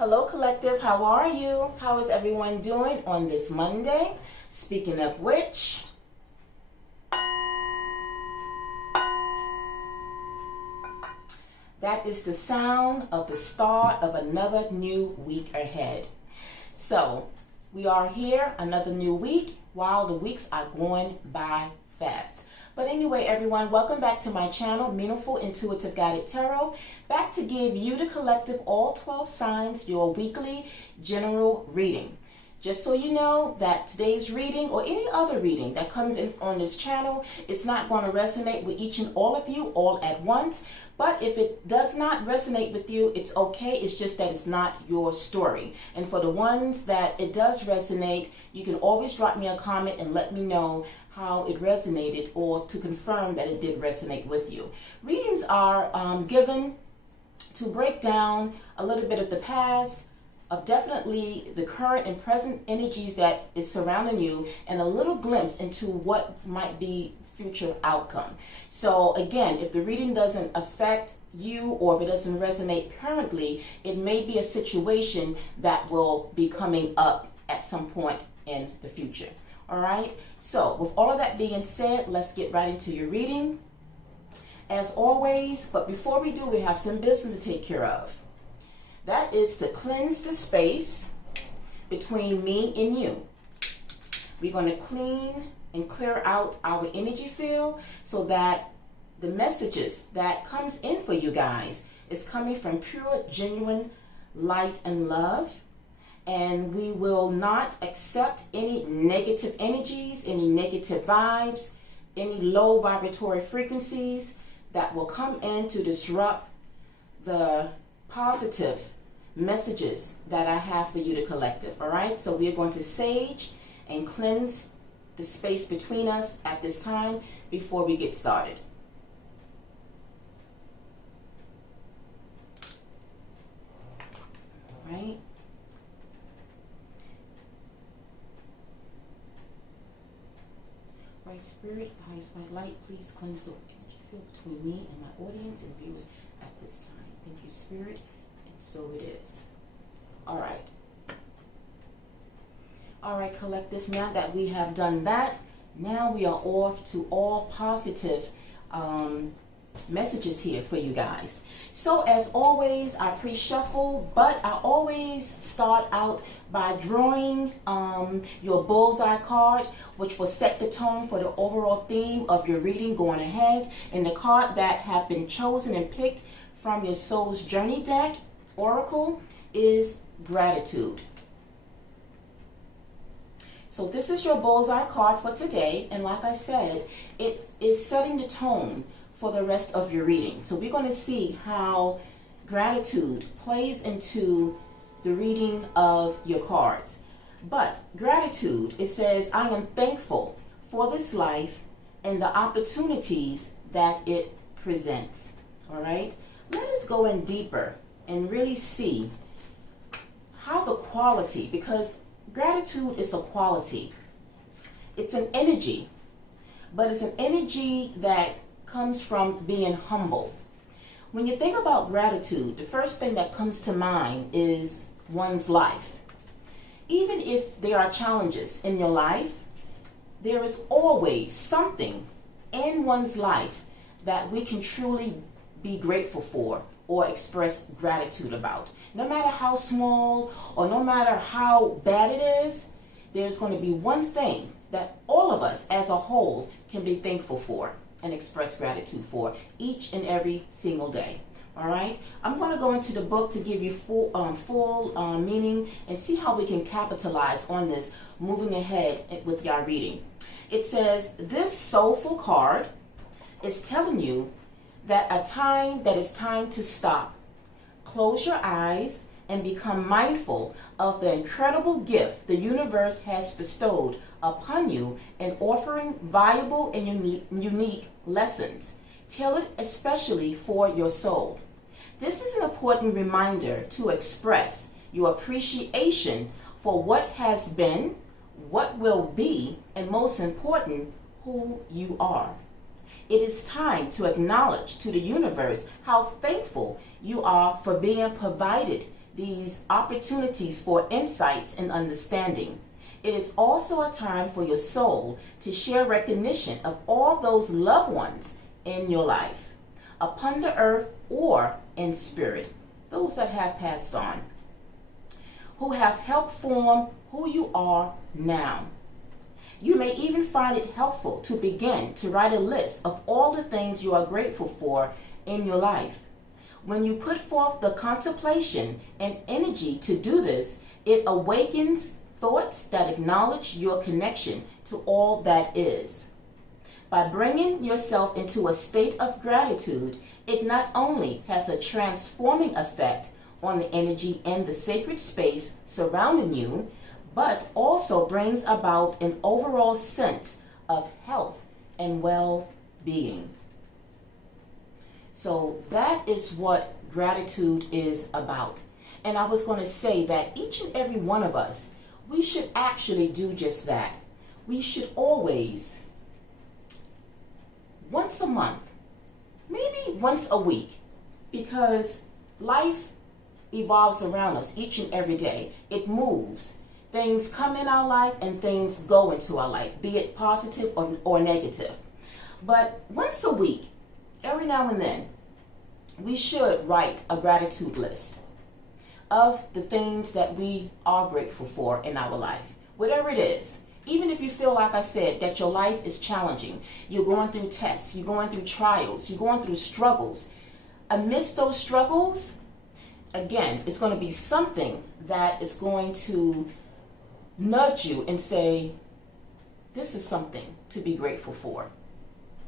Hello Collective, how are you? How is everyone doing on this Monday? Speaking of which, that is the sound of the start of another new week ahead. So we are here, another new week, while the weeks are going by fast. But anyway, everyone, welcome back to my channel, Meaningful Intuitive Guided Tarot, back to give you, the collective, all 12 signs, your weekly general reading. Just so you know that today's reading or any other reading that comes in on this channel, it's not going to resonate with each and all of you all at once. But if it does not resonate with you, it's okay. It's just that it's not your story. And for the ones that it does resonate, you can always drop me a comment and let me know how it resonated or to confirm that it did resonate with you. Readings are given to break down a little bit of the past, of definitely the current and present energies that is surrounding you, and a little glimpse into what might be future outcome. So again, if the reading doesn't affect you or if it doesn't resonate currently, it may be a situation that will be coming up at some point in the future. All right, so with all of that being said, let's get right into your reading as always. But before we do, we have some business to take care of. That is to cleanse the space between me and you. We're going to clean and clear out our energy field so that the messages that comes in for you guys is coming from pure, genuine light and love. And we will not accept any negative energies, any negative vibes, any low vibratory frequencies that will come in to disrupt the positive messages that I have for you, the collective. All right, so we are going to sage and cleanse the space between us at this time before we get started. All right. Right Spirit, the highest white light, please cleanse the energy field between me and my audience and viewers at this time. Thank you, Spirit. So it is. All right. All right, collective, now that we have done that, now we are off to all positive messages here for you guys. So as always, I pre-shuffle, but I always start out by drawing your bullseye card, which will set the tone for the overall theme of your reading going ahead. And the card that have been chosen and picked from your soul's journey deck oracle is gratitude. So this is your bullseye card for today, and like I said, it is setting the tone for the rest of your reading. So we're going to see how gratitude plays into the reading of your cards. But gratitude, it says, I am thankful for this life and the opportunities that it presents. All right, let us go in deeper and really see how the quality, because gratitude is a quality. It's an energy, but it's an energy that comes from being humble. When you think about gratitude, the first thing that comes to mind is one's life. Even if there are challenges in your life, there is always something in one's life that we can truly be grateful for or express gratitude about. No matter how small or no matter how bad it is, there's going to be one thing that all of us as a whole can be thankful for and express gratitude for each and every single day. All right, I'm going to go into the book to give you full meaning and see how we can capitalize on this moving ahead with your reading. It says, this soulful card is telling you that it's time to stop. Close your eyes and become mindful of the incredible gift the universe has bestowed upon you in offering valuable and unique lessons, tailored especially for your soul. This is an important reminder to express your appreciation for what has been, what will be, and most important, who you are. It is time to acknowledge to the universe how thankful you are for being provided these opportunities for insights and understanding. It is also a time for your soul to share recognition of all those loved ones in your life, upon the earth or in spirit, those that have passed on, who have helped form who you are now. You may even find it helpful to begin to write a list of all the things you are grateful for in your life. When you put forth the contemplation and energy to do this, it awakens thoughts that acknowledge your connection to all that is. By bringing yourself into a state of gratitude, it not only has a transforming effect on the energy in the sacred space surrounding you, but also brings about an overall sense of health and well-being. So that is what gratitude is about. And I was going to say that each and every one of us, we should actually do just that. We should always, once a month, maybe once a week, because life evolves around us each and every day. It moves. Things come in our life and things go into our life, be it positive or negative. But once a week, every now and then, we should write a gratitude list of the things that we are grateful for in our life, whatever it is. Even if you feel, like I said, that your life is challenging, you're going through tests, you're going through trials, you're going through struggles. Amidst those struggles, again, it's going to be something that is going to nudge you and say, this is something to be grateful for,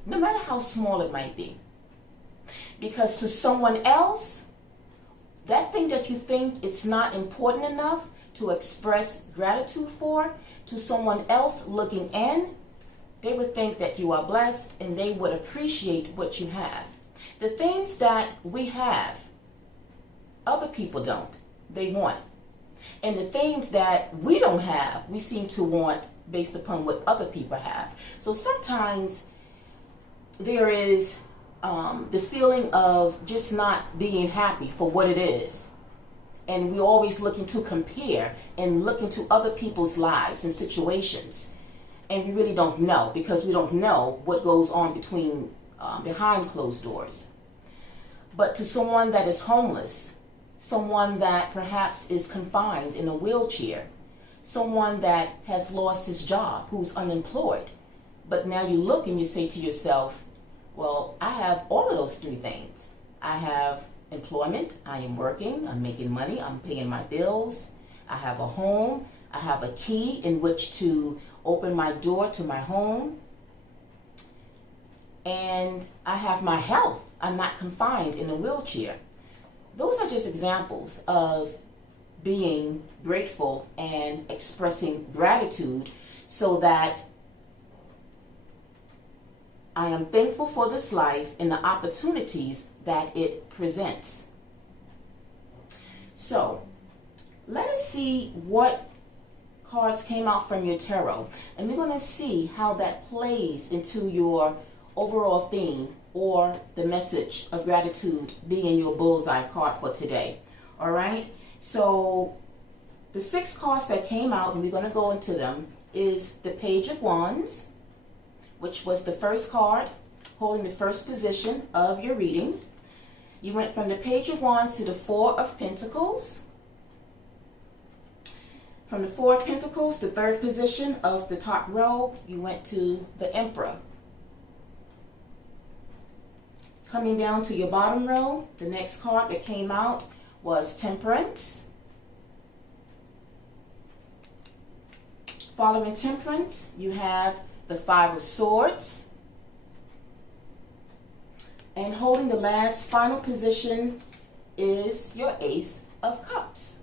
no matter how small it might be. Because to someone else, that thing that you think it's not important enough to express gratitude for, to someone else looking in, they would think that you are blessed and they would appreciate what you have. The things that we have, other people don't. They want. And the things that we don't have, we seem to want based upon what other people have. So sometimes there is the feeling of just not being happy for what it is. And we're always looking to compare and look into other people's lives and situations. And we really don't know, because we don't know what goes on behind closed doors. But to someone that is homeless, someone that perhaps is confined in a wheelchair, someone that has lost his job, who's unemployed, but now you look and you say to yourself, well, I have all of those three things. I have employment, I am working, I'm making money, I'm paying my bills, I have a home, I have a key in which to open my door to my home, and I have my health. I'm not confined in a wheelchair. Those are just examples of being grateful and expressing gratitude, so that I am thankful for this life and the opportunities that it presents. So let us see what cards came out from your tarot, and we're going to see how that plays into your overall theme or the message of gratitude being your bullseye card for today. All right, so the 6 cards that came out, and we're going to go into them, is the Page of Wands, which was the first card holding the first position of your reading. You went from the Page of Wands to the 4 of Pentacles. From the 4 of Pentacles, the third position of the top row, you went to the Emperor. Coming down to your bottom row, the next card that came out was Temperance. Following Temperance, you have the 5 of Swords. And holding the last final position is your Ace of Cups.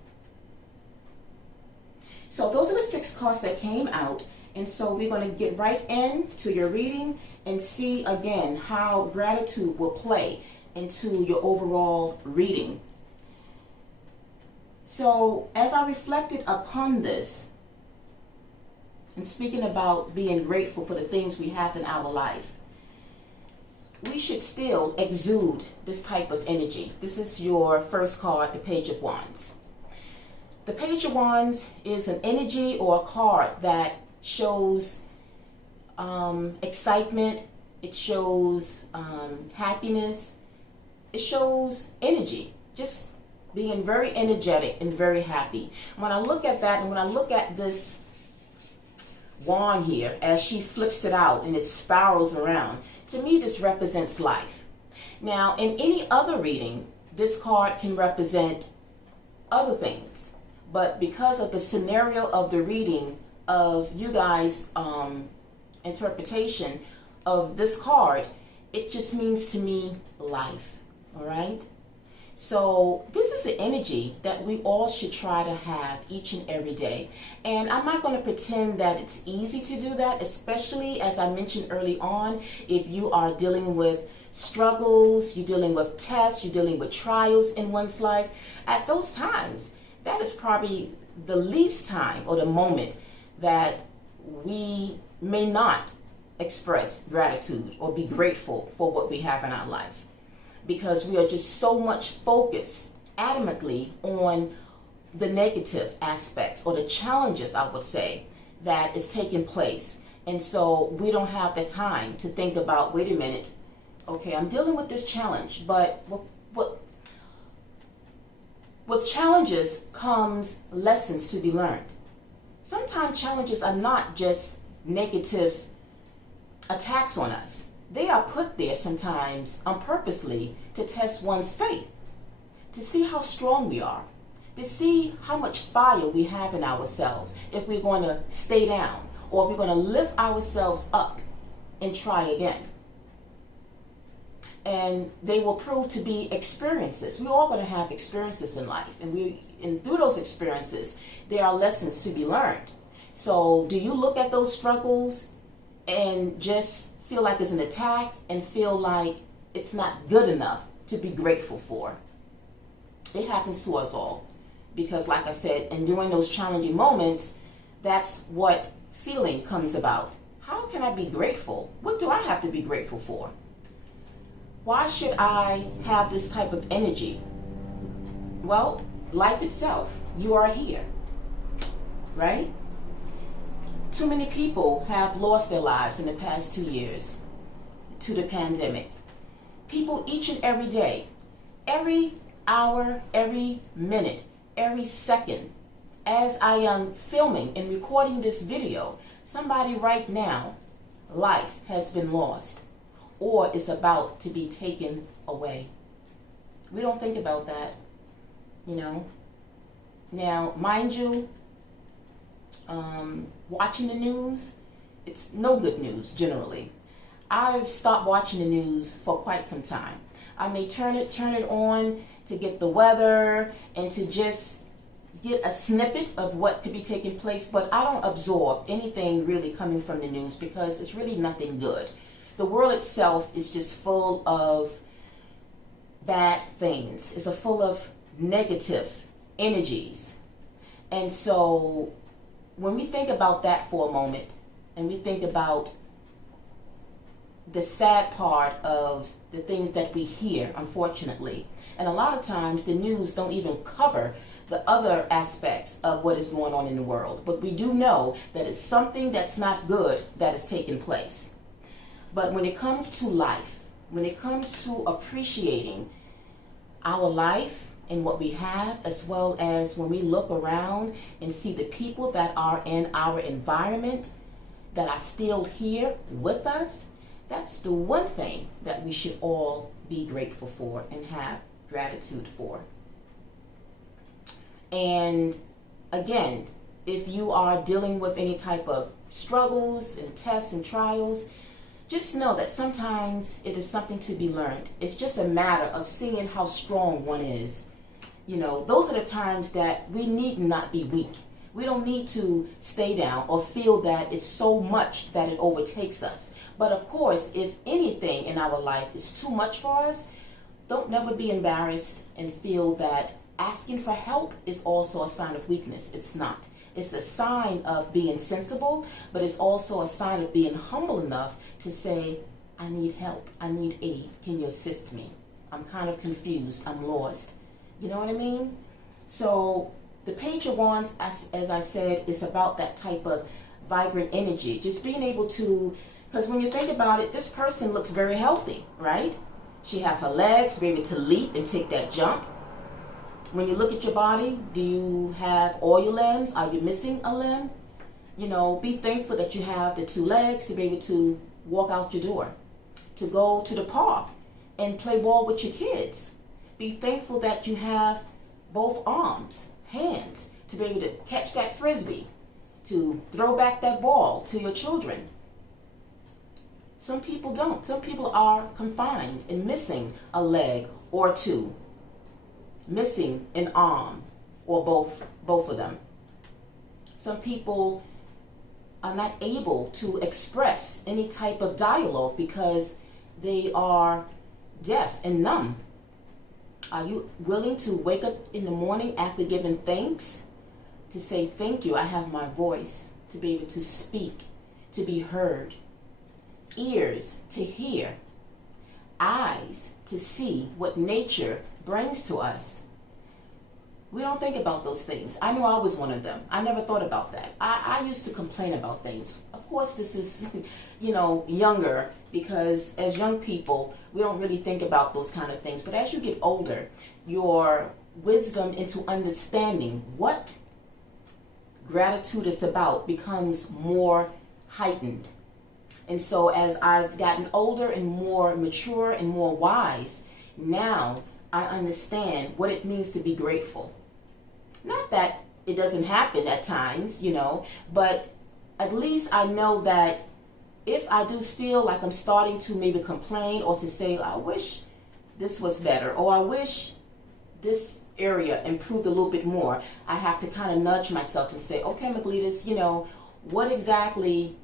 So those are the 6 cards that came out. And so we're going to get right into your reading and see again how gratitude will play into your overall reading. So as I reflected upon this, and speaking about being grateful for the things we have in our life, we should still exude this type of energy. This is your first card, the Page of Wands. The Page of Wands is an energy or a card that shows excitement. It shows happiness. It shows energy, just being very energetic and very happy. When I look at that, and when I look at this wand here, as she flips it out and it spirals around, to me this represents life. Now, in any other reading, this card can represent other things, but because of the scenario of the reading, of you guys' interpretation of this card, it just means to me life. All right, so this is the energy that we all should try to have each and every day. And I'm not going to pretend that it's easy to do that, especially as I mentioned early on, if you are dealing with struggles, you're dealing with tests, you're dealing with trials in one's life. At those times, that is probably the least time or the moment that we may not express gratitude or be grateful for what we have in our life, because we are just so much focused adamantly on the negative aspects or the challenges, I would say, that is taking place. And so we don't have the time to think about, wait a minute, okay, I'm dealing with this challenge, but with challenges comes lessons to be learned. Sometimes challenges are not just negative attacks on us. They are put there sometimes purposely to test one's faith, to see how strong we are, to see how much fire we have in ourselves, if we're going to stay down or if we're going to lift ourselves up and try again. And they will prove to be experiences. We're all going to have experiences in life, and through those experiences, there are lessons to be learned. So do you look at those struggles and just feel like it's an attack and feel like it's not good enough to be grateful for? It happens to us all, because like I said, and during those challenging moments, that's what feeling comes about. How can I be grateful? What do I have to be grateful for? Why should I have this type of energy? Well, life itself, you are here, right? Too many people have lost their lives in the past 2 years to the pandemic. People each and every day, every hour, every minute, every second, as I am filming and recording this video, somebody right now, life has been lost or is about to be taken away. We don't think about that, you know. Now, mind you, watching the news, it's no good news generally. I've stopped watching the news for quite some time. I may turn it on to get the weather and to just get a snippet of what could be taking place, but I don't absorb anything really coming from the news because it's really nothing good. The world itself is just full of bad things. It's full of negative energies. And so when we think about that for a moment, and we think about the sad part of the things that we hear, unfortunately, and a lot of times the news don't even cover the other aspects of what is going on in the world. But we do know that it's something that's not good that is taking place. But when it comes to life, when it comes to appreciating our life and what we have, as well as when we look around and see the people that are in our environment that are still here with us, that's the one thing that we should all be grateful for and have gratitude for. And again, if you are dealing with any type of struggles and tests and trials, just know that sometimes it is something to be learned. It's just a matter of seeing how strong one is. You know, those are the times that we need not be weak. We don't need to stay down or feel that it's so much that it overtakes us. But of course, if anything in our life is too much for us, don't never be embarrassed and feel that asking for help is also a sign of weakness. It's not. It's a sign of being sensible, but it's also a sign of being humble enough to say, I need help. I need aid. Can you assist me? I'm kind of confused. I'm lost. You know what I mean? So The Page of Wands, as I said, is about that type of vibrant energy. Just being able to, because when you think about it, this person looks very healthy, right? She have her legs to be able to leap and take that jump. When you look at your body, do you have all your limbs? Are you missing a limb? You know, be thankful that you have the 2 legs to be able to walk out your door, to go to the park and play ball with your kids. Be thankful that you have both arms, hands, to be able to catch that frisbee, to throw back that ball to your children. Some people don't. Some people are confined and missing a leg or 2, missing an arm or both of them. Some people are not able to express any type of dialogue because they are deaf and numb. Are you willing to wake up in the morning after giving thanks to say, thank you, I have my voice to be able to speak, to be heard, ears to hear, eyes to see what nature brings to us? We don't think about those things. I know I was one of them. I never thought about that. I used to complain about things. Of course, this is, younger, because as young people, we don't really think about those kind of things. But as you get older, your wisdom into understanding what gratitude is about becomes more heightened. And so as I've gotten older and more mature and more wise, now I understand what it means to be grateful. Not that it doesn't happen at times, but at least I know that if I do feel like I'm starting to maybe complain or to say, I wish this was better, or I wish this area improved a little bit more, I have to kind of nudge myself and say, okay, McLeodis, what exactly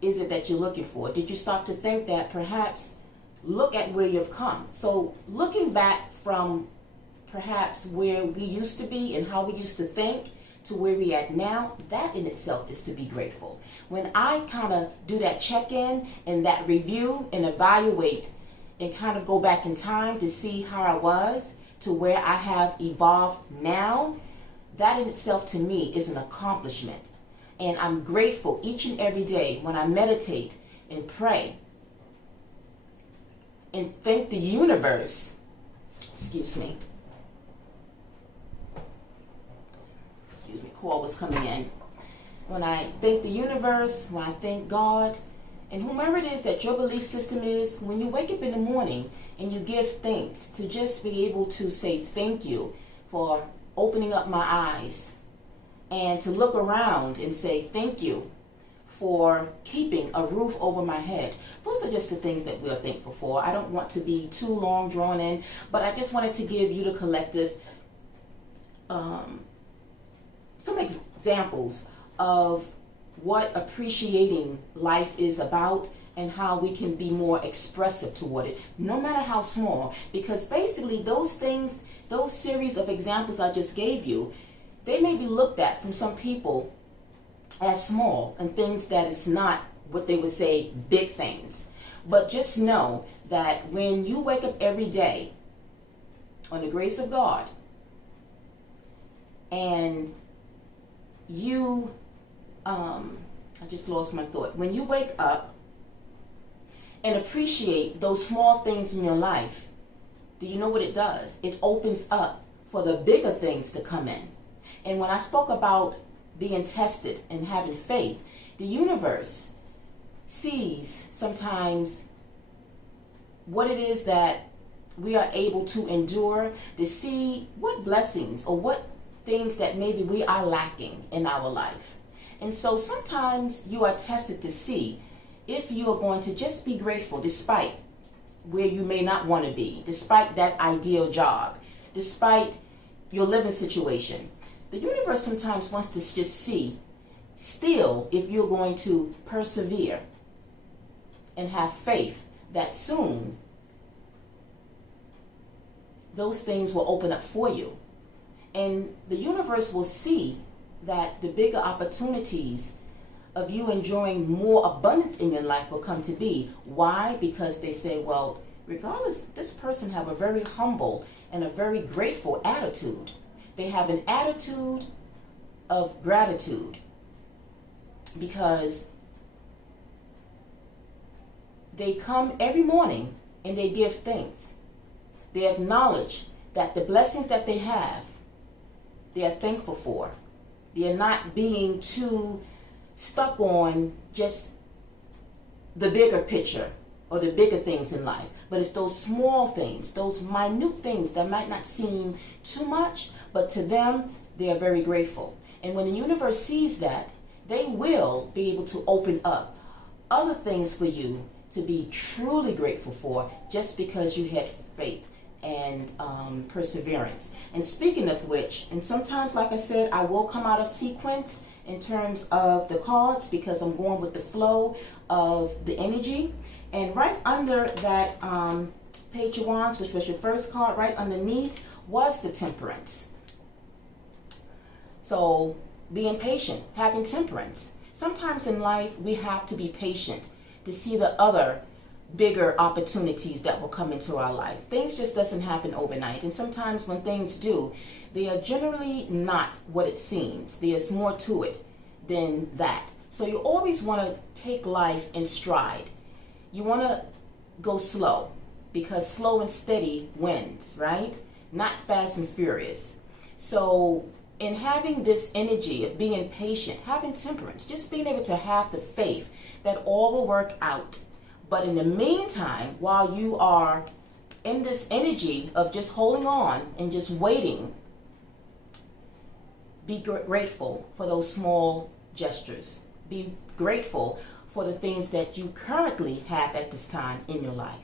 is it that you're looking for? Did you stop to think that perhaps look at where you've come? So looking back from perhaps where we used to be and how we used to think to where we at now, that in itself is to be grateful. When I kind of do that check-in and that review and evaluate and kind of go back in time to see how I was to where I have evolved now, that in itself to me is an accomplishment. And I'm grateful each and every day when I meditate and pray and thank the universe. Call was coming in. When I thank the universe, when I thank God, and whomever it is that your belief system is, when you wake up in the morning and you give thanks, to just be able to say thank you for opening up my eyes, and to look around and say thank you for keeping a roof over my head. Those are just the things that we are thankful for. I don't want to be too long drawn in, but I just wanted to give you the collective some examples of what appreciating life is about and how we can be more expressive toward it, no matter how small. Because basically those things, those series of examples I just gave you, they may be looked at from some people as small and things that is not what they would say big things. But just know that when you wake up every day on the grace of God and you, I just lost my thought. When you wake up and appreciate those small things in your life, do you know what it does? It opens up for the bigger things to come in. And when I spoke about being tested and having faith, the universe sees sometimes what it is that we are able to endure, to see what blessings or what things that maybe we are lacking in our life. And so sometimes you are tested to see if you are going to just be grateful despite where you may not want to be, despite that ideal job, despite your living situation. The universe sometimes wants to just see still if you're going to persevere and have faith that soon those things will open up for you. And the universe will see that the bigger opportunities of you enjoying more abundance in your life will come to be. Why? Because they say, well, regardless, this person have a very humble and a very grateful attitude. They have an attitude of gratitude, because they come every morning and they give thanks. They acknowledge that the blessings that they have, they are thankful for. They are not being too stuck on just the bigger picture or the bigger things in life, but it's those small things, those minute things that might not seem too much, but to them, they are very grateful. And when the universe sees that, they will be able to open up other things for you to be truly grateful for, just because you had faith and perseverance. And speaking of which, and sometimes, like I said, I will come out of sequence in terms of the cards, because I'm going with the flow of the energy. And right under that Page of Wands, which was your first card, right underneath was the Temperance. So being patient, having temperance. Sometimes in life we have to be patient to see the other bigger opportunities that will come into our life. Things just doesn't happen overnight, and sometimes when things do, they are generally not what it seems. There's more to it than that. So you always want to take life in stride. You want to go slow, because slow and steady wins, right? Not fast and furious. So in having this energy of being patient, having temperance, just being able to have the faith that all will work out. But in the meantime, while you are in this energy of just holding on and just waiting, be grateful for those small gestures. Be grateful for the things that you currently have at this time in your life.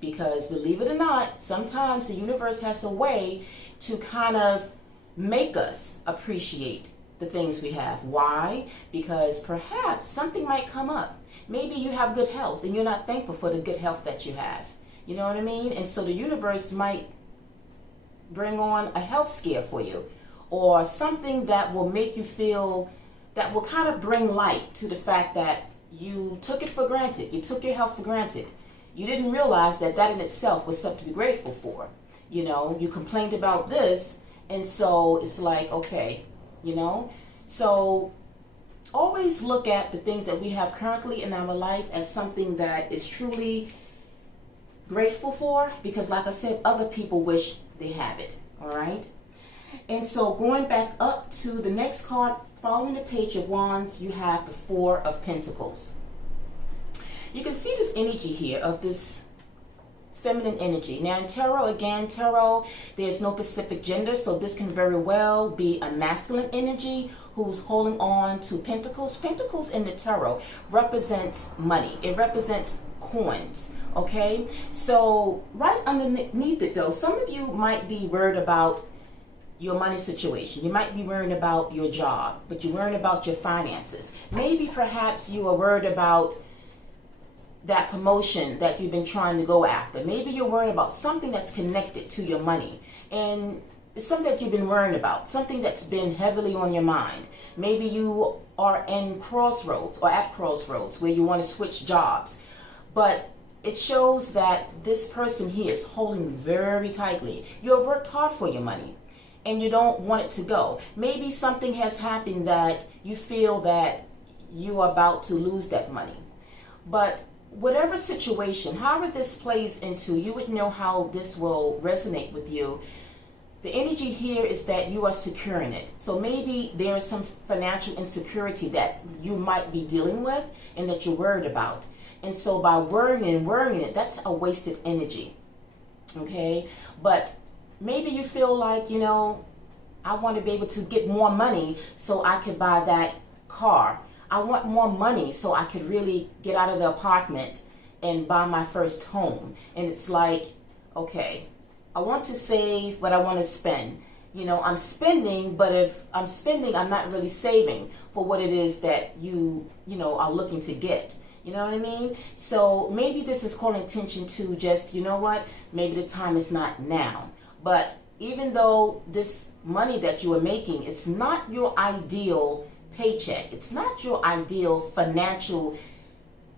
Because believe it or not, sometimes the universe has a way to kind of make us appreciate the things we have. Why? Because perhaps something might come up. Maybe you have good health and you're not thankful for the good health that you have. You know what I mean? And so the universe might bring on a health scare for you, or something that will make you feel, that will kind of bring light to the fact that you took it for granted. You took your health for granted. You didn't realize that that in itself was something to be grateful for. You know, you complained about this, and so it's like, okay, you know. So always look at the things that we have currently in our life as something that is truly grateful for, because like I said, other people wish they have it. All right. And so going back up to the next card, following the Page of Wands, you have the Four of Pentacles. You can see this energy here of this feminine energy. Now in tarot, again, tarot, there's no specific gender, so this can very well be a masculine energy who's holding on to pentacles. Pentacles in the tarot represents money. It represents coins. Okay, so right underneath it though, some of you might be worried about your money situation. You might be worried about your job, but you're worried about your finances. Maybe perhaps you are worried about that promotion that you've been trying to go after. Maybe you're worried about something that's connected to your money, and it's something that you've been worrying about, something that's been heavily on your mind. Maybe you are in crossroads or at crossroads where you want to switch jobs, but it shows that this person here is holding very tightly. You have worked hard for your money and you don't want it to go. Maybe something has happened that you feel that you are about to lose that money. But whatever situation, however this plays into, you would know how this will resonate with you. The energy here is that you are securing it. So maybe there is some financial insecurity that you might be dealing with and that you're worried about. And so by worrying it, that's a wasted energy. Okay? But maybe you feel like, you know, I want to be able to get more money so I could buy that car. I want more money so I could really get out of the apartment and buy my first home. And it's like, okay, I want to save, but I want to spend. You know, I'm spending, but if I'm spending, I'm not really saving for what it is that you know, are looking to get. You know what I mean? So maybe this is calling attention to just, you know what, maybe the time is not now. But even though this money that you are making, it's not your ideal paycheck. It's not your ideal financial,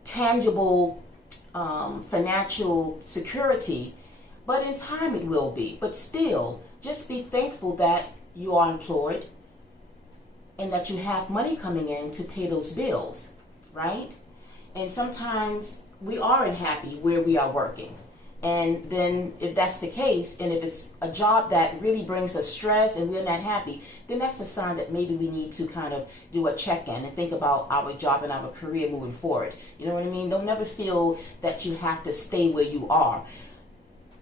tangible financial security. But in time it will be. But still, just be thankful that you are employed. and that you have money coming in to pay those bills, right? And sometimes we are unhappy where we are working. And then if that's the case, and if it's a job that really brings us stress and we're not happy, then that's a sign that maybe we need to kind of do a check-in and think about our job and our career moving forward. You know what I mean? Don't never feel that you have to stay where you are.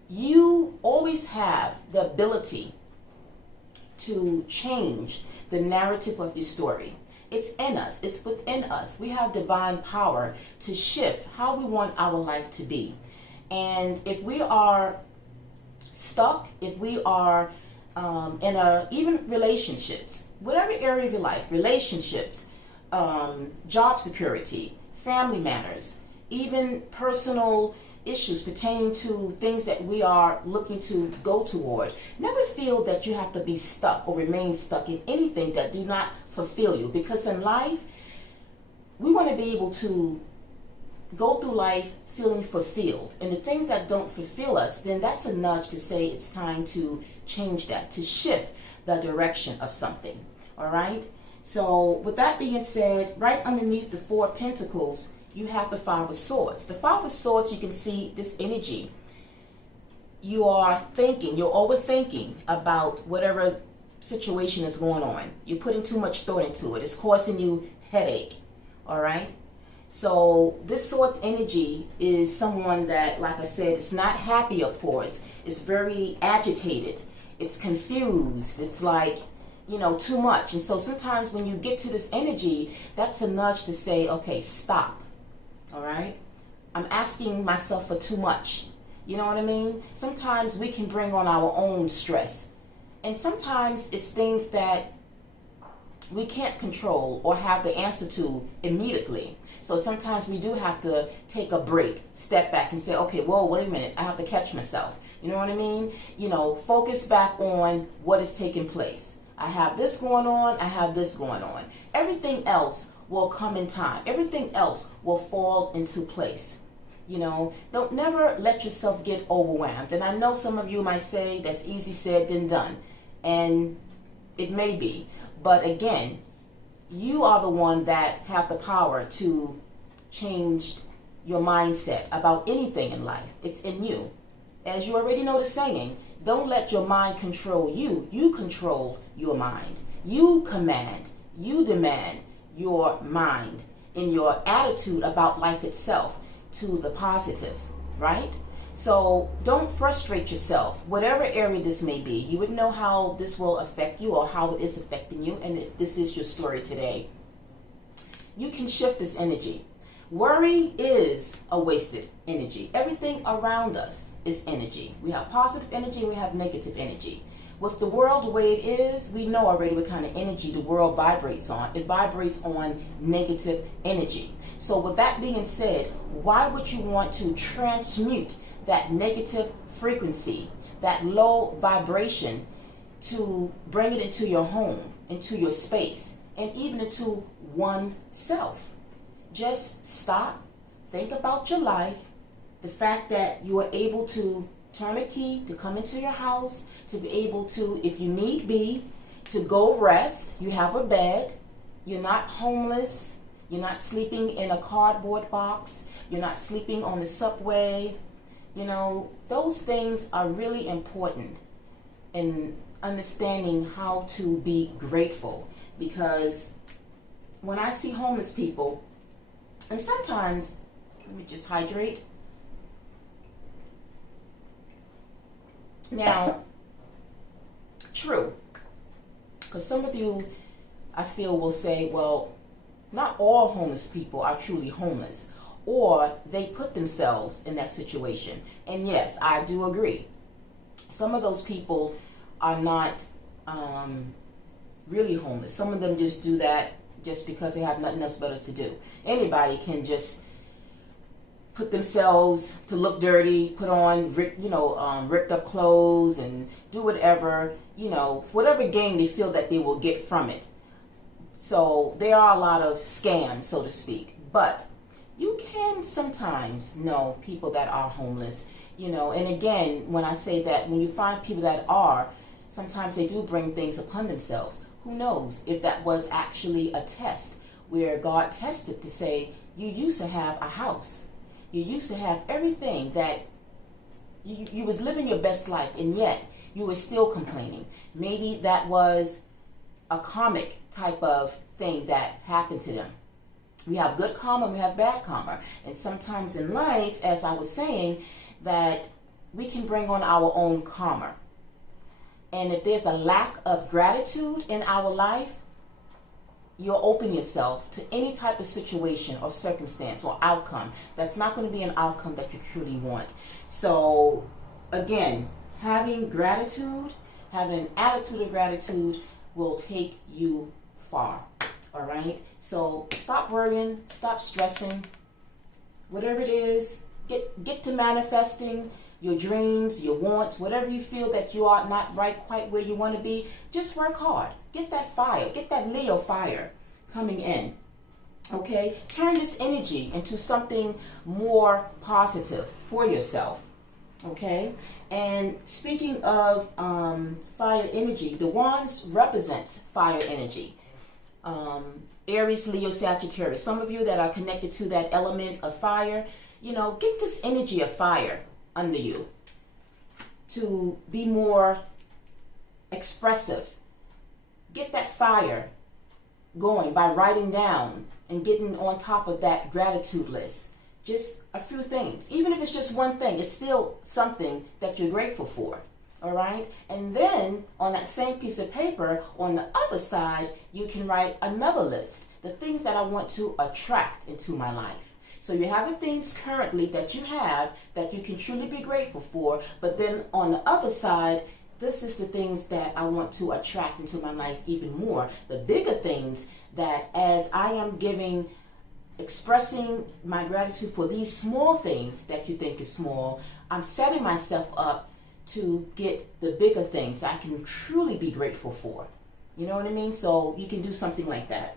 You always have the ability to change the narrative of your story. It's in us. It's within us. We have divine power to shift how we want our life to be. And if we are stuck, if we are even relationships, whatever area of your life, relationships, job security, family matters, even personal issues pertaining to things that we are looking to go toward, never feel that you have to be stuck or remain stuck in anything that do not fulfill you. Because in life, we want to be able to go through life feeling fulfilled. And the things that don't fulfill us, then that's a nudge to say it's time to change that, to shift the direction of something. All right? So with that being said, right underneath the Four of Pentacles, you have the Five of Swords. The Five of Swords, you can see this energy. You are thinking, you're overthinking about whatever situation is going on. You're putting too much thought into it. It's causing you headache. All right? So this Swords energy is someone that, like I said, is not happy, of course. It's very agitated. It's confused. It's like, you know, too much. And so sometimes when you get to this energy, that's a nudge to say, okay, stop. All right? I'm asking myself for too much. You know what I mean? Sometimes we can bring on our own stress. And sometimes it's things that we can't control or have the answer to immediately. So sometimes we do have to take a break, step back and say, okay, whoa, wait a minute, I have to catch myself. You know what I mean? You know, focus back on what is taking place. I have this going on, I have this going on. Everything else will come in time. Everything else will fall into place. You know, don't never let yourself get overwhelmed. And I know some of you might say that's easy said than done. And it may be. But again, you are the one that have the power to change your mindset about anything in life. It's in you. As you already know the saying, don't let your mind control you. You control your mind. You command, you demand your mind in your attitude about life itself to the positive, right? So don't frustrate yourself, whatever area this may be. You would know how this will affect you or how it is affecting you. And if this is your story today, you can shift this energy. Worry is a wasted energy. Everything around us is energy. We have positive energy and we have negative energy. With the world the way it is, we know already what kind of energy the world vibrates on. It vibrates on negative energy. So with that being said, why would you want to transmute that negative frequency, that low vibration, to bring it into your home, into your space, and even into oneself? Just stop, think about your life, the fact that you are able to turn a key to come into your house, to be able to, if you need be, to go rest. You have a bed. You're not homeless. You're not sleeping in a cardboard box. You're not sleeping on the subway. You know, those things are really important in understanding how to be grateful. Because when I see homeless people, and sometimes, let me just hydrate. Now, true, because some of you, I feel, will say, well, not all homeless people are truly homeless, or they put themselves in that situation. And yes, I do agree. Some of those people are not really homeless. Some of them just do that just because they have nothing else better to do. Anybody can just put themselves to look dirty, put on, ripped up clothes and do whatever, whatever gain they feel that they will get from it. So there are a lot of scams, so to speak. But you can sometimes know people that are homeless, and again, when I say that, when you find people that are, sometimes they do bring things upon themselves. Who knows if that was actually a test where God tested to say, you used to have a house. You used to have everything that you was living your best life, and yet you were still complaining. Maybe that was a karmic type of thing that happened to them. We have good karma, we have bad karma. And sometimes in life, as I was saying, that we can bring on our own karma. And if there's a lack of gratitude in our life, you'll open yourself to any type of situation or circumstance or outcome that's not going to be an outcome that you truly want. So again, having gratitude, having an attitude of gratitude will take you far. All right? So stop worrying, stop stressing. Whatever it is, get to manifesting your dreams, your wants, whatever you feel that you are not right quite where you want to be. Just work hard. Get that fire, get that Leo fire coming in. Okay? Turn this energy into something more positive for yourself. Okay? And speaking of fire energy, the wands represents fire energy. Aries, Leo, Sagittarius. Some of you that are connected to that element of fire, get this energy of fire under you to be more expressive. Get that fire going by writing down and getting on top of that gratitude list. Just a few things. Even if it's just one thing, it's still something that you're grateful for. All right? And then on that same piece of paper, on the other side, you can write another list. The things that I want to attract into my life. So you have the things currently that you have that you can truly be grateful for. But then on the other side, this is the things that I want to attract into my life even more. The bigger things that as I am expressing my gratitude for these small things that you think is small, I'm setting myself up to get the bigger things I can truly be grateful for. You know what I mean? So you can do something like that.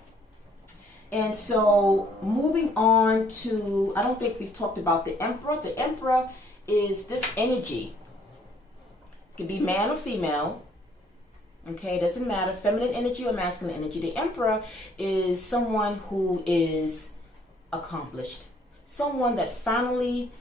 And so moving on to, I don't think we've talked about the Emperor. The Emperor is this energy. It can be man or female. Okay, it doesn't matter, feminine energy or masculine energy. The Emperor is someone who is accomplished. Someone that finally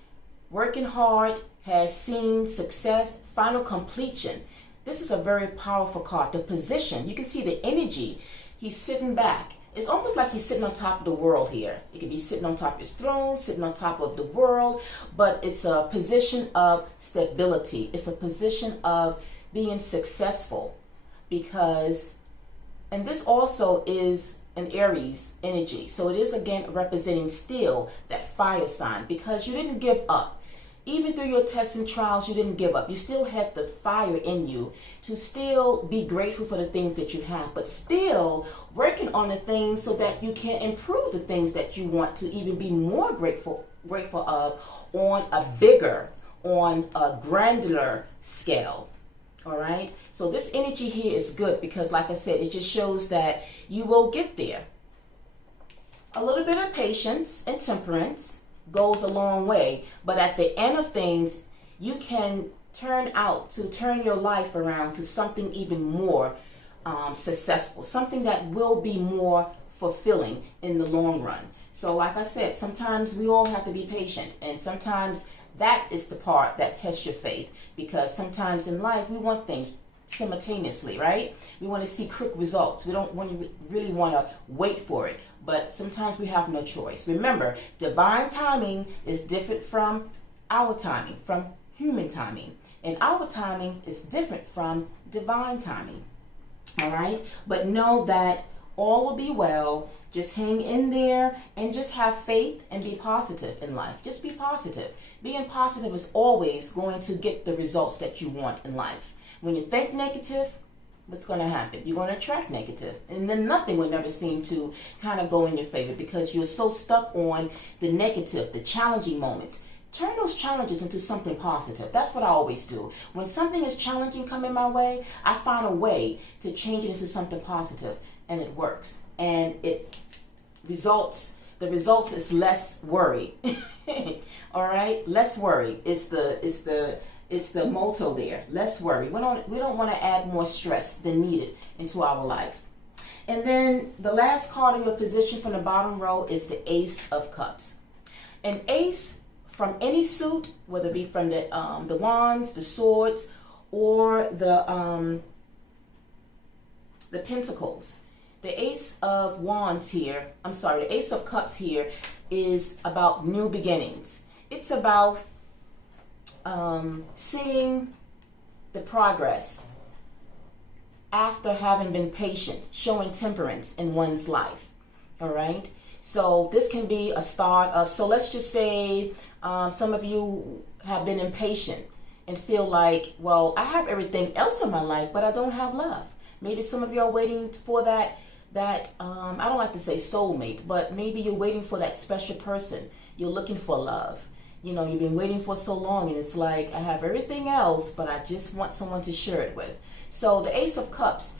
working hard has seen success, final completion. This is a very powerful card. The position, you can see the energy. He's sitting back. It's almost like he's sitting on top of the world here. He could be sitting on top of his throne, sitting on top of the world, but it's a position of stability. It's a position of being successful because, and this also is an Aries energy. So it is again representing still that fire sign because you didn't give up. Even through your tests and trials, you didn't give up. You still had the fire in you to still be grateful for the things that you have, but still working on the things so that you can improve the things that you want to even be more grateful of on a bigger, on a granular scale. All right. So this energy here is good because, like I said, it just shows that you will get there. A little bit of patience and temperance goes a long way, but at the end of things, you can turn your life around to something even more successful, something that will be more fulfilling in the long run. So like I said, sometimes we all have to be patient, and sometimes that is the part that tests your faith, because sometimes in life we want things simultaneously, right? We want to see quick results. We don't really want to wait for it, but sometimes we have no choice. Remember, divine timing is different from our timing, from human timing, and our timing is different from divine timing. All right, but know that all will be well. Just hang in there and just have faith and be positive in life. Just be positive. Being positive is always going to get the results that you want in life. When you think negative, what's going to happen? You're going to attract negative. And then nothing will never seem to kind of go in your favor because you're so stuck on the negative, the challenging moments. Turn those challenges into something positive. That's what I always do. When something is challenging coming my way, I find a way to change it into something positive, and it works. And the results is less worry. All right? Less worry. It's the motto there. Less worry. We don't want to add more stress than needed into our life. And then the last card in your position from the bottom row is the Ace of Cups. An ace from any suit, whether it be from the wands, the swords, or the pentacles. The Ace of Wands here, the Ace of Cups here is about new beginnings. It's about seeing the progress after having been patient, showing temperance in one's life. All right. So this can be a start of, so let's just say some of you have been impatient and feel like, well, I have everything else in my life, but I don't have love. Maybe some of you are waiting for that I don't like to say soulmate, but maybe you're waiting for that special person. You're looking for love. You know, you've been waiting for so long, and it's like, I have everything else, but I just want someone to share it with. So the Ace of Cups,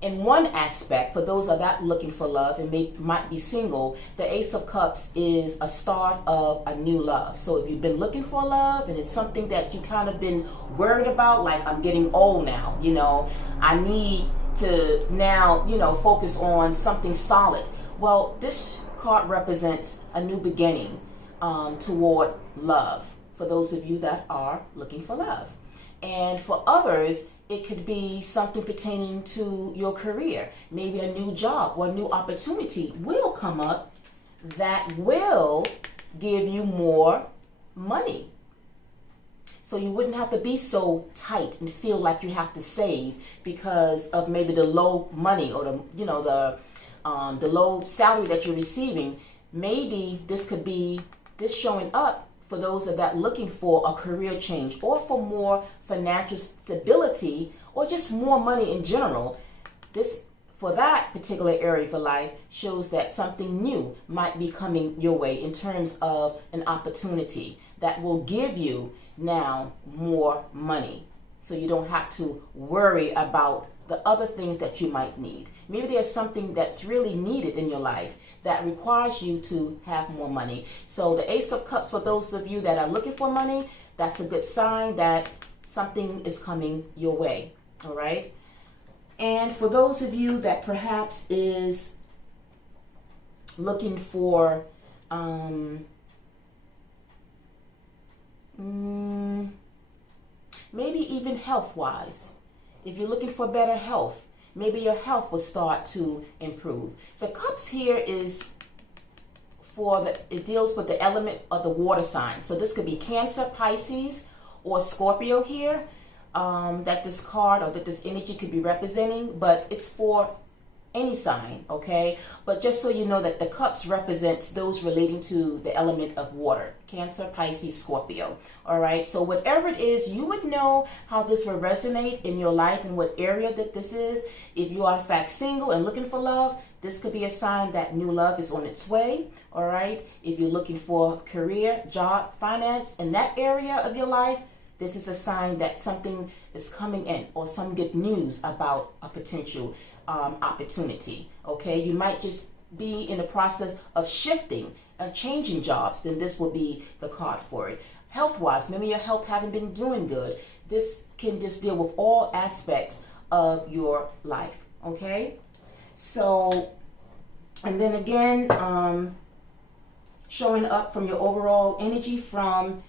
in one aspect, for those that are not looking for love and might be single, the Ace of Cups is a start of a new love. So if you've been looking for love and it's something that you kind of been worried about, like, I'm getting old now, you know, I need to now, you know, focus on something solid. Well, this card represents a new beginning toward love for those of you that are looking for love. And for others, it could be something pertaining to your career. Maybe a new job or a new opportunity will come up that will give you more money. So you wouldn't have to be so tight and feel like you have to save because of maybe the low money or the low salary that you're receiving. Maybe this could be this showing up for those that are looking for a career change or for more financial stability or just more money in general. This, for that particular area of life, shows that something new might be coming your way in terms of an opportunity that will give you now more money. So you don't have to worry about the other things that you might need. Maybe there's something that's really needed in your life that requires you to have more money. So the Ace of Cups, for those of you that are looking for money, that's a good sign that something is coming your way. All right. And for those of you that perhaps is looking for maybe even health-wise, if you're looking for better health, maybe your health will start to improve. The cups here is it deals with the element of the water sign. So this could be Cancer, Pisces, or Scorpio here, that this card or that this energy could be representing, but it's for any sign, okay? But just so you know that the cups represents those relating to the element of water, Cancer, Pisces, Scorpio, all right? So whatever it is, you would know how this will resonate in your life and what area that this is. If you are in fact single and looking for love, this could be a sign that new love is on its way, all right? If you're looking for career, job, finance, in that area of your life, this is a sign that something is coming in or some good news about a potential opportunity, okay? You might just be in the process of shifting and changing jobs, then this will be the card for it. Health-wise, maybe your health haven't been doing good. This can just deal with all aspects of your life, okay? So, and then again, showing up from your overall energy from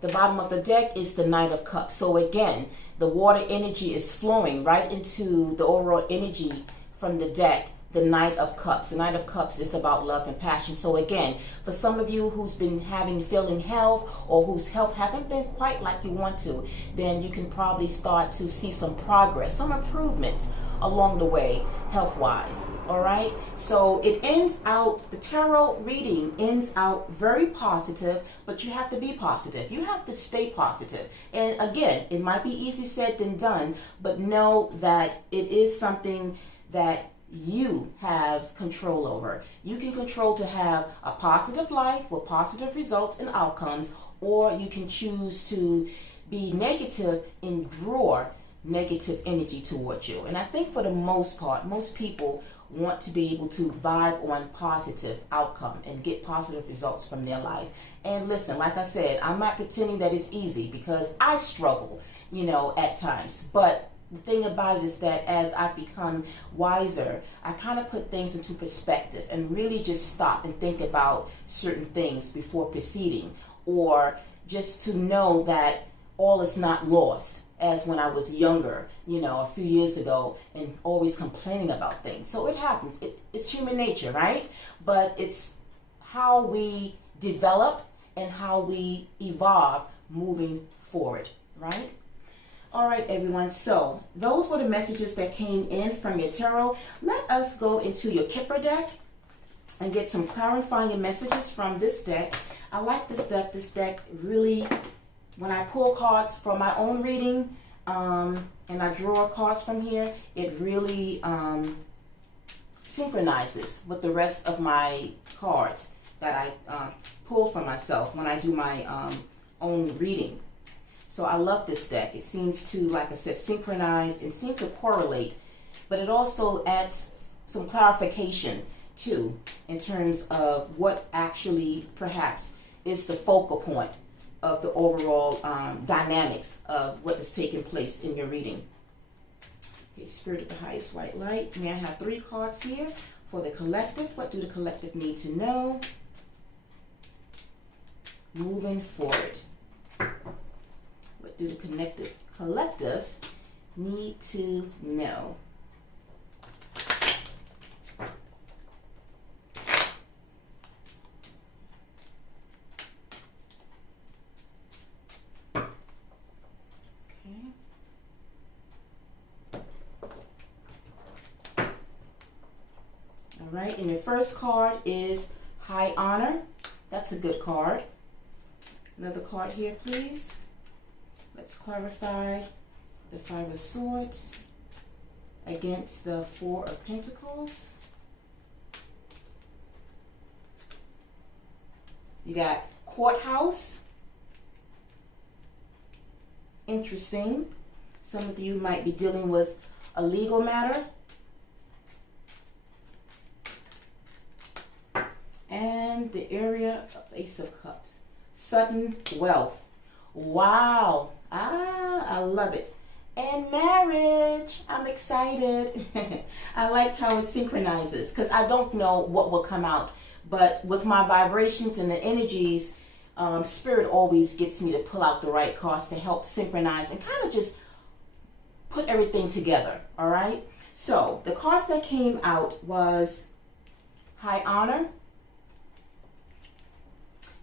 the bottom of the deck is the Knight of Cups. So again, the water energy is flowing right into the overall energy from the deck, the Knight of Cups. The Knight of Cups is about love and passion. So again, for some of you who's been failing health or whose health haven't been quite like you want to, then you can probably start to see some progress, some improvements along the way, health-wise, all right? So it ends out, the tarot reading ends out very positive, but you have to be positive. You have to stay positive. And again, it might be easy said than done, but know that it is something that you have control over. You can control to have a positive life with positive results and outcomes, or you can choose to be negative and draw negative energy towards you. And I think for the most part, most people want to be able to vibe on positive outcome and get positive results from their life. And listen, like I said, I'm not pretending that it's easy because I struggle, at times. But the thing about it is that as I've become wiser, I kind of put things into perspective and really just stop and think about certain things before proceeding, or just to know that all is not lost, as when I was younger, a few years ago, and always complaining about things. So it happens. It's human nature, right? But it's how we develop and how we evolve moving forward, right? All right, everyone. So those were the messages that came in from your tarot. Let us go into your Kipper deck and get some clarifying messages from this deck. I like this deck. This deck really, when I pull cards for my own reading and I draw cards from here, it really synchronizes with the rest of my cards that I pull for myself when I do my own reading. So I love this deck. It seems to, like I said, synchronize and seem to correlate, but it also adds some clarification too in terms of what actually perhaps is the focal point of the overall dynamics of what is taking place in your reading. Okay, Spirit of the Highest White Light. May I have 3 cards here for the collective? What do the collective need to know moving forward? What do the collective need to know? All right, and your first card is High Honor. That's a good card. Another card here, please. Let's clarify the 5 of Swords against the 4 of Pentacles. You got Courthouse. Interesting. Some of you might be dealing with a legal matter. And the area of Ace of Cups. Sudden wealth. Wow. I love it. And marriage. I'm excited. I liked how it synchronizes because I don't know what will come out. But with my vibrations and the energies, Spirit always gets me to pull out the right cards to help synchronize and kind of just put everything together. All right. So the cards that came out was High Honor.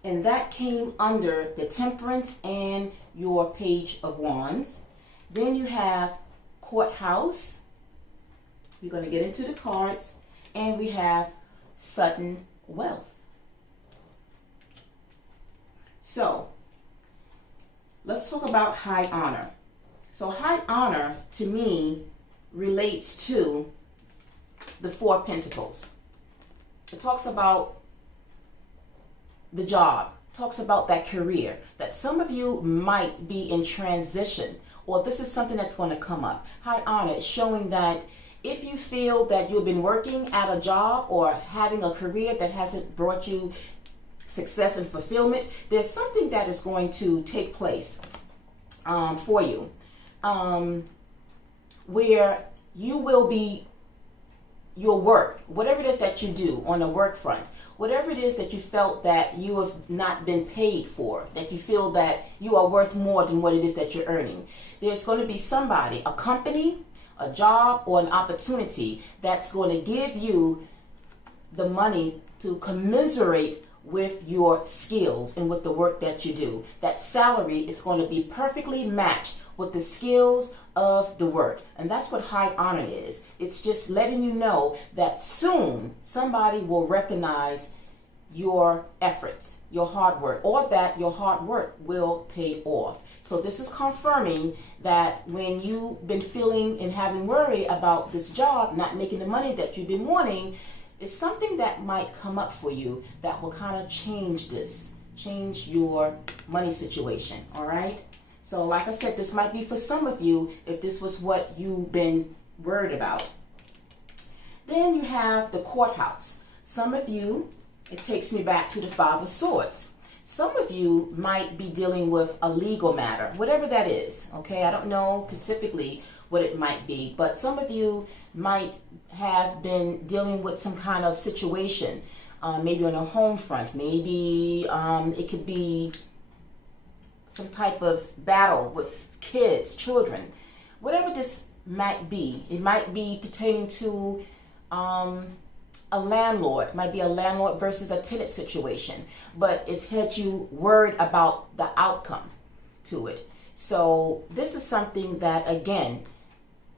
And that came under the Temperance and your Page of Wands. Then you have Courthouse. We're going to get into the cards. And we have Sudden Wealth. So, let's talk about High Honor. So, High Honor, to me, relates to the 4 of Pentacles. It talks about the job, talks about that career, that some of you might be in transition, or this is something that's going to come up. High Honor is showing that if you feel that you've been working at a job or having a career that hasn't brought you success and fulfillment, there's something that is going to take place for you where you will be your work, whatever it is that you do on the work front, whatever it is that you felt that you have not been paid for, that you feel that you are worth more than what it is that you're earning. There's going to be somebody, a company, a job, or an opportunity that's going to give you the money to commiserate with your skills and with the work that you do. That salary is going to be perfectly matched with the skills of the work. And that's what High Honor is. It's just letting you know that soon somebody will recognize your efforts, your hard work, or that your hard work will pay off. So this is confirming that when you've been feeling and having worry about this job not making the money that you've been wanting, it's something that might come up for you that will kind of change your money situation. All right. So like I said, this might be for some of you if this was what you've been worried about. Then you have the Courthouse. Some of you, it takes me back to the 5 of Swords. Some of you might be dealing with a legal matter, whatever that is. Okay, I don't know specifically what it might be. But some of you might have been dealing with some kind of situation, maybe on a home front. Maybe it could be some type of battle with kids, children, whatever this might be. It might be pertaining to a landlord. It might be a landlord versus a tenant situation, but it's had you worried about the outcome to it. So this is something that, again,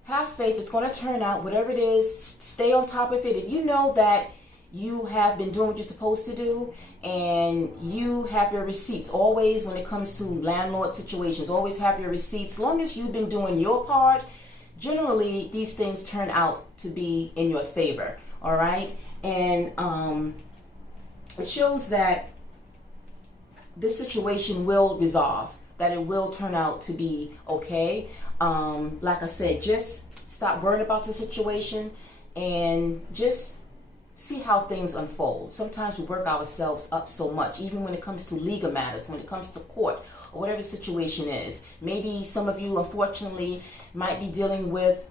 have faith. It's going to turn out, whatever it is, stay on top of it. If you know that you have been doing what you're supposed to do and you have your receipts, always when it comes to landlord situations, always have your receipts. As long as you've been doing your part, generally these things turn out to be in your favor. All right. And it shows that this situation will resolve, that it will turn out to be okay. Like I said, just stop worrying about the situation and just see how things unfold. Sometimes we work ourselves up so much, even when it comes to legal matters, when it comes to court, or whatever the situation is. Maybe some of you, unfortunately, might be dealing with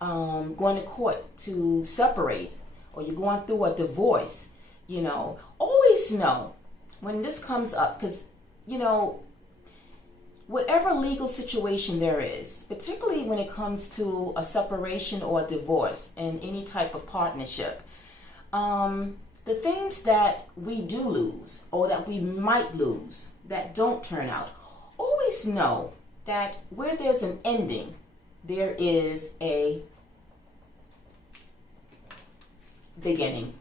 going to court to separate, or you're going through a divorce. You know, always know when this comes up, because, you know, whatever legal situation there is, particularly when it comes to a separation or a divorce in any type of partnership, the things that we do lose or that we might lose that don't turn out, always know that where there's an ending, there is a beginning.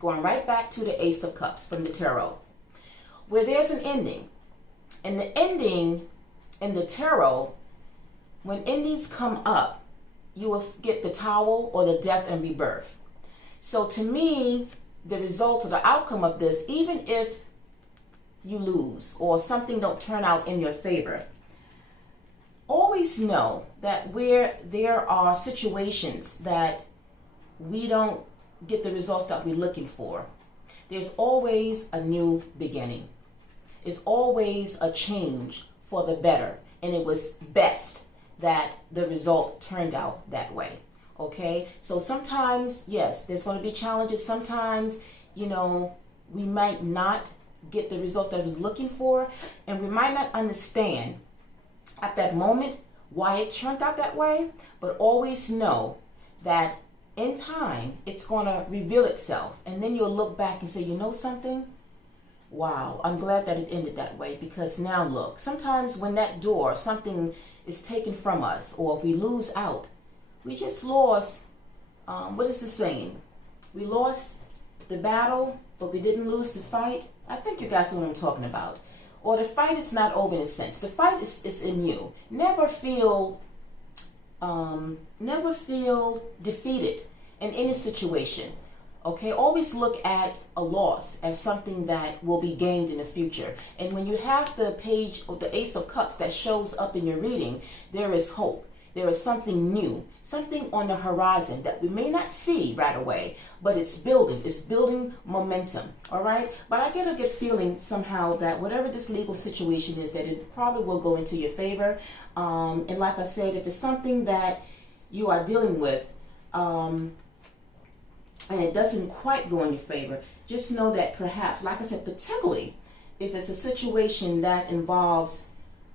Going right back to the Ace of Cups from the Tarot. Where there's an ending, and the ending in the Tarot, when endings come up, you will get the Tower or the Death and Rebirth. So to me, the result or the outcome of this, even if you lose or something don't turn out in your favor, always know that where there are situations that we don't get the results that we're looking for, there's always a new beginning. It's always a change for the better. And it was best that the result turned out that way. Okay, so sometimes, yes, there's going to be challenges. Sometimes, you know, we might not get the results that I was looking for, and we might not understand at that moment why it turned out that way, but always know that in time, it's going to reveal itself, and then you'll look back and say, you know something? Wow, I'm glad that it ended that way, because now look, sometimes when that door, something is taken from us, or we lose out, we just lost, what is the saying? We lost the battle, but we didn't lose the fight. I think you guys know what I'm talking about. Or the fight is not over in a sense. The fight is in you. Never feel defeated in any situation. Okay, always look at a loss as something that will be gained in the future. And when you have the page or the Ace of Cups that shows up in your reading, there is hope. There is something new, something on the horizon that we may not see right away, but it's building momentum, all right? But I get a good feeling somehow that whatever this legal situation is, that it probably will go into your favor. And like I said, if it's something that you are dealing with, and it doesn't quite go in your favor, just know that perhaps, like I said, particularly if it's a situation that involves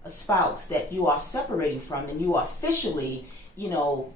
a spouse that you are separating from and you are officially, you know,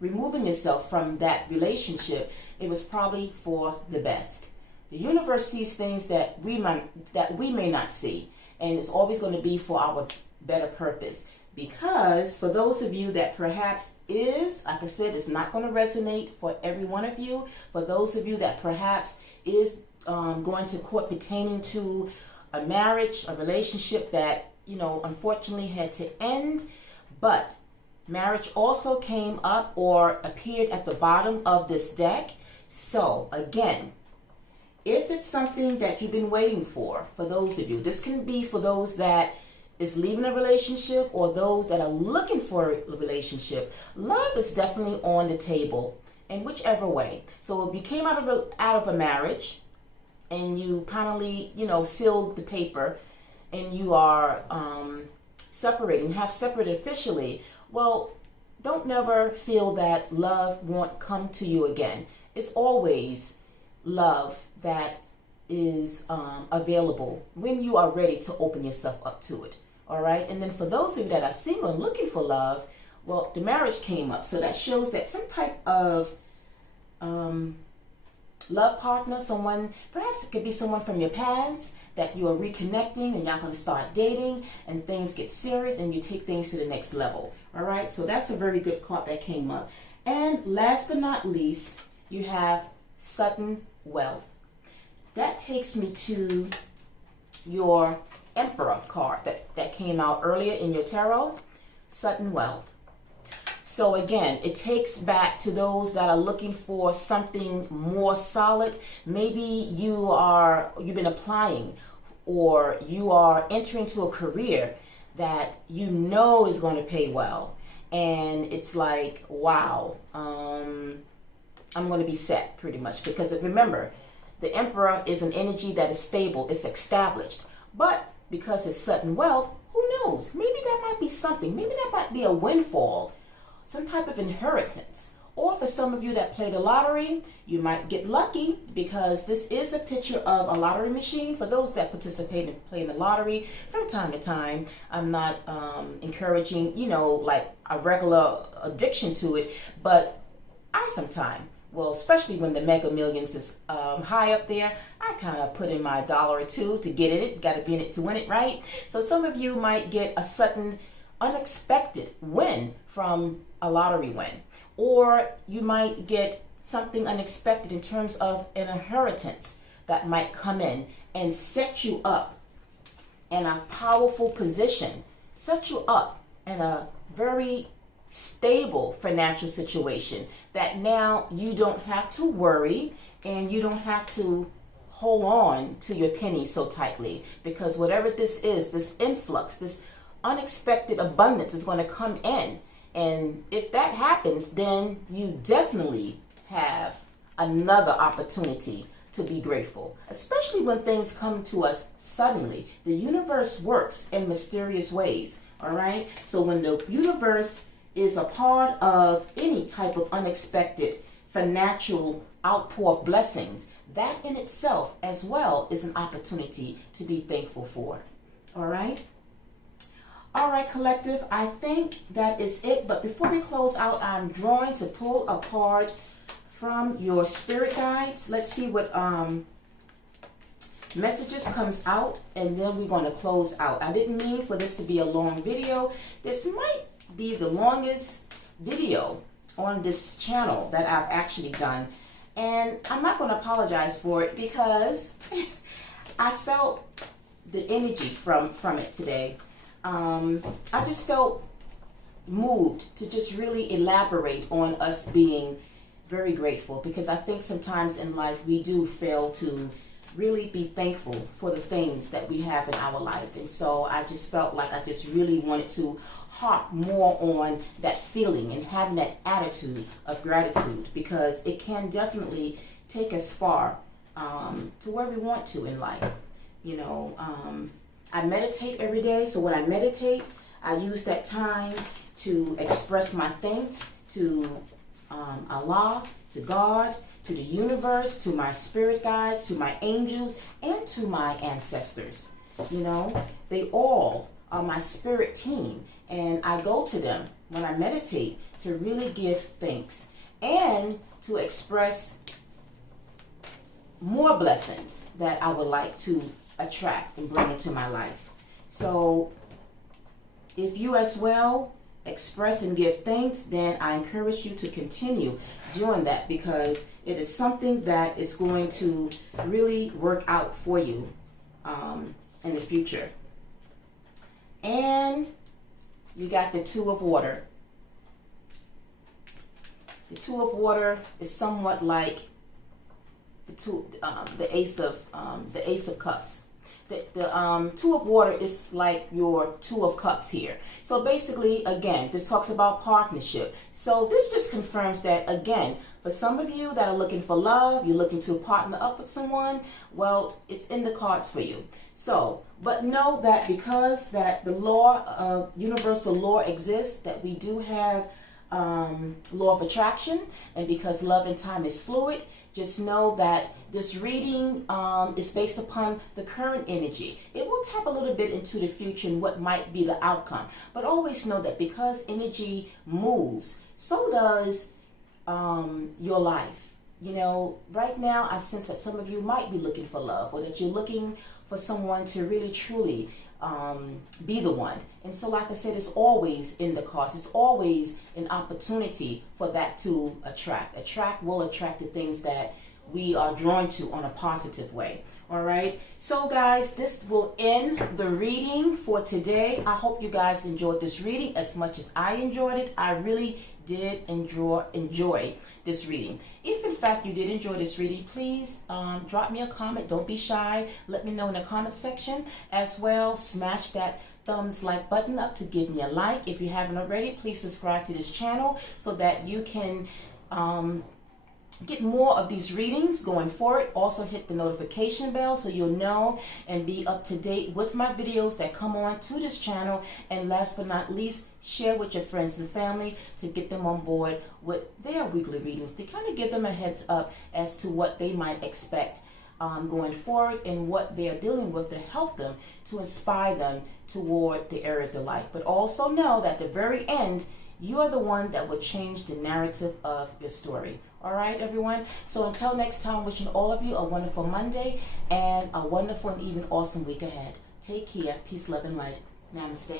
removing yourself from that relationship, it was probably for the best. The universe sees things that we may not see, and it's always going to be for our better purpose. Because for those of you that perhaps is, like I said, it's not going to resonate for every one of you. For those of you that perhaps is going to court pertaining to a marriage, a relationship that, you know, unfortunately had to end, but marriage also came up or appeared at the bottom of this deck. So again, if it's something that you've been waiting for those of you, this can be for those that is leaving a relationship or those that are looking for a relationship. Love is definitely on the table in whichever way. So if you came out of a marriage and you finally, you know, sealed the paper and you are separating, have separated officially, well, don't never feel that love won't come to you again. It's always love that is available when you are ready to open yourself up to it. All right. And then for those of you that are single and looking for love, well, the marriage came up. So that shows that some type of love partner, someone, perhaps it could be someone from your past that you are reconnecting and y'all going to start dating and things get serious and you take things to the next level. All right. So that's a very good card that came up. And last but not least, you have sudden wealth. That takes me to your Emperor card that came out earlier in your tarot, sudden wealth. So again, it takes back to those that are looking for something more solid. Maybe you've been applying, or you are entering into a career that you know is going to pay well. And it's like, wow, I'm going to be set pretty much. Because remember, the Emperor is an energy that is stable, it's established. But because it's sudden wealth, who knows? Maybe that might be something. Maybe that might be a windfall, some type of inheritance. Or for some of you that play the lottery, you might get lucky, because this is a picture of a lottery machine. For those that participate in playing the lottery from time to time, I'm not encouraging, like a regular addiction to it, but I sometimes, well, especially when the Mega Millions is high up there, I kind of put in my dollar or two to get in it. Got to be in it to win it, right? So some of you might get a sudden, unexpected win from a lottery win. Or you might get something unexpected in terms of an inheritance that might come in and set you up in a powerful position, set you up in a very stable financial situation that now you don't have to worry and you don't have to hold on to your pennies so tightly, because whatever this is, this influx, this unexpected abundance is going to come in. And if that happens, then you definitely have another opportunity to be grateful, especially when things come to us suddenly. The universe works in mysterious ways. All right. So when the universe is a part of any type of unexpected financial outpour of blessings, that in itself as well is an opportunity to be thankful for. All right. All right, collective, I think that is it. But before we close out, I'm drawing to pull a card from your spirit guides. Let's see what messages comes out, and then we're going to close out. I didn't mean for this to be a long video. This might be the longest video on this channel that I've actually done, and I'm not going to apologize for it, because I felt the energy from it today. I just felt moved to just really elaborate on us being very grateful, because I think sometimes in life we do fail to really be thankful for the things that we have in our life. And so I just felt like I just really wanted to harp more on that feeling and having that attitude of gratitude, because it can definitely take us far to where we want to in life. I meditate every day, so when I meditate, I use that time to express my thanks to Allah, to God, to the universe, to my spirit guides, to my angels, and to my ancestors. They all are my spirit team, and I go to them when I meditate to really give thanks and to express more blessings that I would like to attract and bring into my life. So if you as well express and give thanks, then I encourage you to continue doing that, because it is something that is going to really work out for you in the future. And you got the Two of Water. The Two of Water is somewhat like the Ace of Cups. the Two of Water is like your Two of Cups here. So basically, again, this talks about partnership. So this just confirms that, again, for some of you that are looking for love, you're looking to partner up with someone, well, it's in the cards for you. So, but know that because that the law, universal law exists, that we do have law of attraction, and because love and time is fluid, just know that this reading is based upon the current energy. It will tap a little bit into the future and what might be the outcome, but always know that because energy moves, so does your life. You know, right now I sense that some of you might be looking for love, or that you're looking for someone to really truly be the one. And so, like I said, it's always in the cards. It's always an opportunity for that to attract. Will attract the things that we are drawn to on a positive way. All right. So, guys, this will end the reading for today. I hope you guys enjoyed this reading as much as I enjoyed it. I really did enjoy this reading. If in fact you did enjoy this reading, please drop me a comment. Don't be shy. Let me know in the comment section. As well, smash that thumbs like button up to give me a like. If you haven't already, please subscribe to this channel so that you can get more of these readings going forward. Also hit the notification bell so you'll know and be up to date with my videos that come on to this channel. And last but not least, share with your friends and family to get them on board with their weekly readings, to kind of give them a heads up as to what they might expect going forward and what they are dealing with, to help them, to inspire them toward the area of their life. But also know that at the very end, you are the one that will change the narrative of your story. All right, everyone. So until next time, wishing all of you a wonderful Monday and a wonderful and even awesome week ahead. Take care. Peace, love, and light. Namaste.